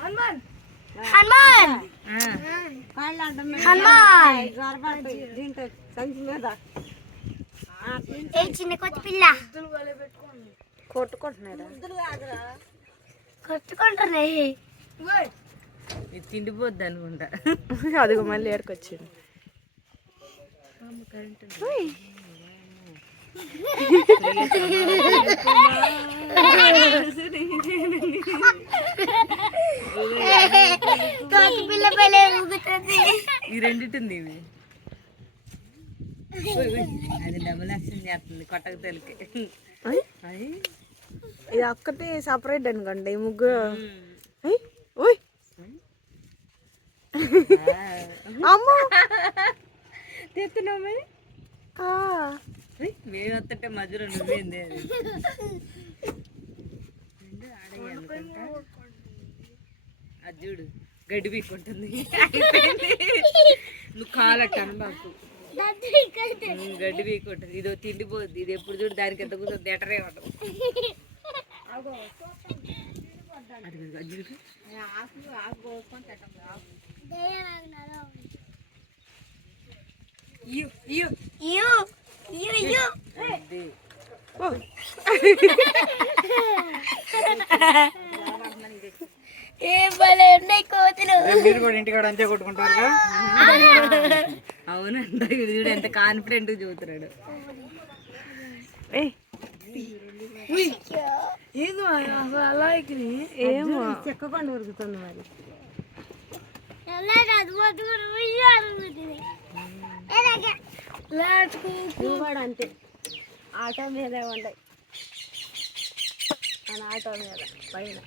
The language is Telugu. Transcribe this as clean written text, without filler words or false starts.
హనుమాన్ దీంతో సంచి మీద చిన్న కొత్త పిల్ల కొట్టుకుంటున్నారా కొట్టుకుంటున్నాయి ఇది తిండిపోద్ది అనుకుంటా. అదిగో మళ్ళీ ఏడుకొచ్చింది. ఈ రెండింటింది ఇవి. అది డబుల్ యాక్షన్ చేస్తుంది కొట్టక తెలికి. ఇది ఒక్కటి సపరేట్ అనుకోండి ఈ ముగ్గురు. ఓయ్ అమ్మో తెస్తున్నావు మేము వస్తుంటే మధ్యలో నువ్వేంది అది చూడు గడ్డి పీక్కుంటుంది. నువ్వు కాలట్టాను బాబు గడ్డి పీక్కుంటుంది. ఇదో తిండిపోద్ది. ఇది ఎప్పుడు చూడు దానికి ఎంత కూర్చొని ఎటరే ఉండదు. మీరు కూడా ఇంటికాడ అంతే కొట్టుకుంటారు. అవునంట. ఇది చూడు ఎంత కాన్ఫిడెంట్ చూస్తున్నాడు. ఏమో చెక్కకుండా ఉరుకుతుంది మరి. కూడా అంతే ఆటో మీదే ఉంటాయి. మన ఆటో మీద పైన